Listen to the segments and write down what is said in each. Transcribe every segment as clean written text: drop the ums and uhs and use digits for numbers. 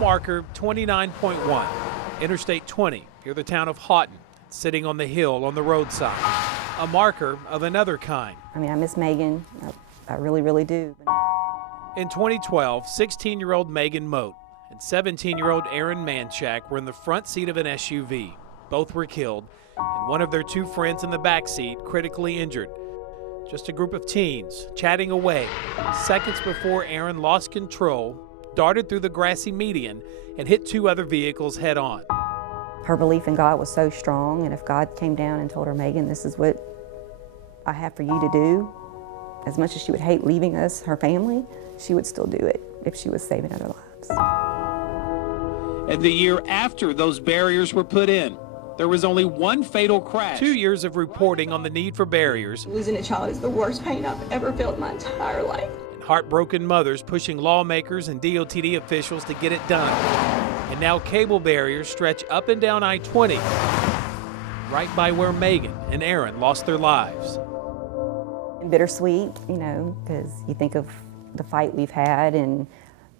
marker 29.1, Interstate 20, near the town of Houghton, sitting on the hill on the roadside. A marker of another kind. I mean, I miss Megan. I really, really do. In 2012, 16-year-old Megan Moat and 17-year-old Aaron Manchak were in the front seat of an SUV. Both were killed, and one of their two friends in the back seat critically injured. Just a group of teens chatting away seconds before Aaron lost control, darted through the grassy median, and hit two other vehicles head on. Her belief in God was so strong, and if God came down and told her, Megan, this is what I have for you to do, as much as she would hate leaving us, her family, she would still do it if she was saving other lives. And the year after those barriers were put in, there was only one fatal crash. 2 years of reporting on the need for barriers. Losing a child is the worst pain I've ever felt in my entire life. And heartbroken mothers pushing lawmakers and DOTD officials to get it done. And now cable barriers stretch up and down I-20, right by where Megan and Aaron lost their lives. Bittersweet, you know, because you think of the fight we've had and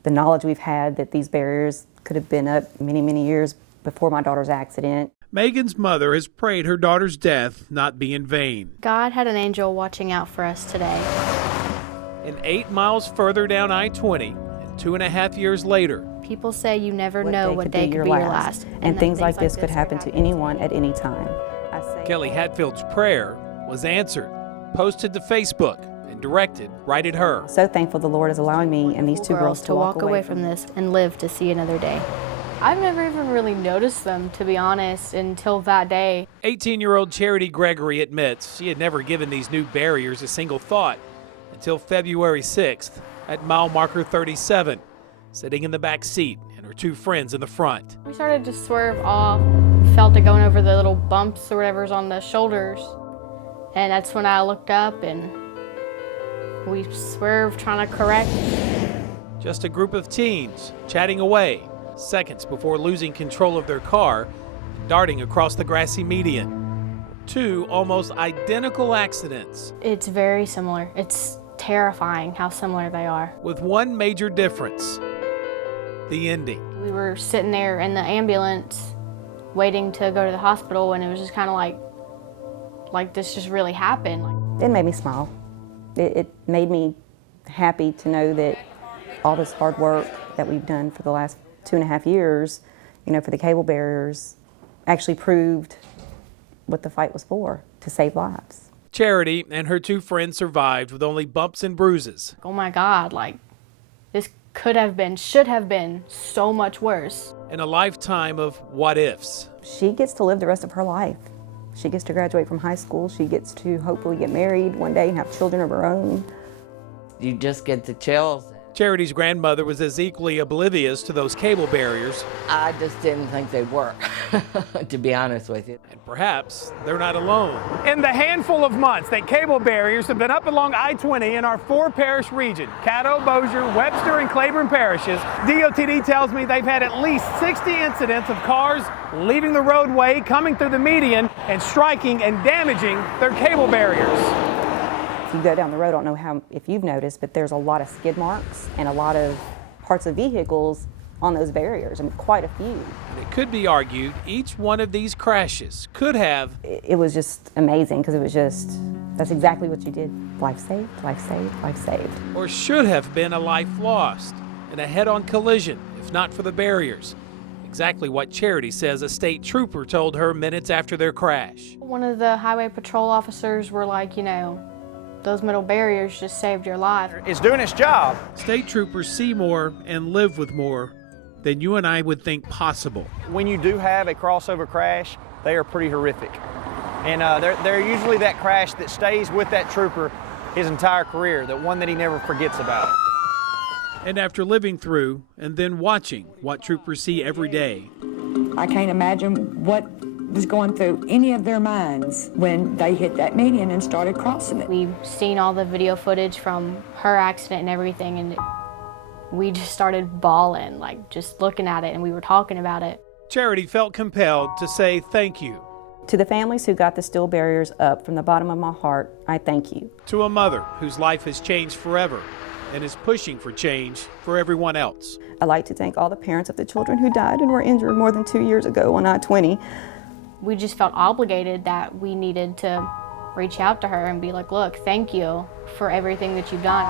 the knowledge we've had that these barriers could have been up many, many years before my daughter's accident. Megan's mother has prayed her daughter's death not be in vain. God had an angel watching out for us today. And 8 miles further down I-20, and 2.5 years later, people say you never know what day could be your last. And things like this could happen to anyone at any time. Kelly Hatfield's prayer was answered, posted to Facebook, and directed right at her. So thankful the Lord is allowing me and these two girls to walk away from this and live to see another day. I've never even really noticed them, to be honest, until that day. 18-year-old Charity Gregory admits she had never given these new barriers a single thought until February 6th at mile marker 37, sitting in the back seat and her two friends in the front. We started to swerve off, felt it going over the little bumps or whatever's on the shoulders, and that's when I looked up and we swerved trying to correct. Just a group of teens chatting away seconds before losing control of their car and darting across the grassy median. Two almost identical accidents. It's very similar. It's terrifying how similar they are. With one major difference, the ending. We were sitting there in the ambulance waiting to go to the hospital, and it was just kind of like this just really happened. It made me smile. It made me happy to know that all this hard work that we've done for the last 2.5 years, you know, for the cable barriers, actually proved what the fight was for, to save lives. Charity and her two friends survived with only bumps and bruises. Oh my God, like, this could have been, should have been so much worse. In a lifetime of what ifs. She gets to live the rest of her life. She gets to graduate from high school. She gets to hopefully get married one day and have children of her own. You just get the chills. Charity's grandmother was as equally oblivious to those cable barriers. I just didn't think they'd work, to be honest with you. And perhaps they're not alone. In the handful of months that cable barriers have been up along I-20 in our 4-parish region, Caddo, Bossier, Webster, and Claiborne parishes, DOTD tells me they've had at least 60 incidents of cars leaving the roadway, coming through the median, and striking and damaging their cable barriers. If you go down the road, I don't know if you've noticed, but there's a lot of skid marks and a lot of parts of vehicles on those barriers, I mean, quite a few. And it could be argued each one of these crashes could have... It was just amazing because it was just, that's exactly what you did. Life saved, life saved, life saved. Or should have been a life lost in a head-on collision, if not for the barriers. Exactly what Charity says a state trooper told her minutes after their crash. One of the highway patrol officers were like, you know, those metal barriers just saved your life. It's doing its job. State troopers see more and live with more than you and I would think possible. When you do have a crossover crash, they are pretty horrific. And they're usually that crash that stays with that trooper his entire career, the one that he never forgets about. And after living through and then watching what troopers see every day. I can't imagine what was going through any of their minds when they hit that median and started crossing it. We've seen all the video footage from her accident and everything, and we just started bawling, like just looking at it, and we were talking about it. Charity felt compelled to say thank you. To the families who got the steel barriers up, from the bottom of my heart, I thank you. To a mother whose life has changed forever and is pushing for change for everyone else. I'd like to thank all the parents of the children who died and were injured more than 2 years ago on I-20. We just felt obligated that we needed to reach out to her and be like, look, thank you for everything that you've done.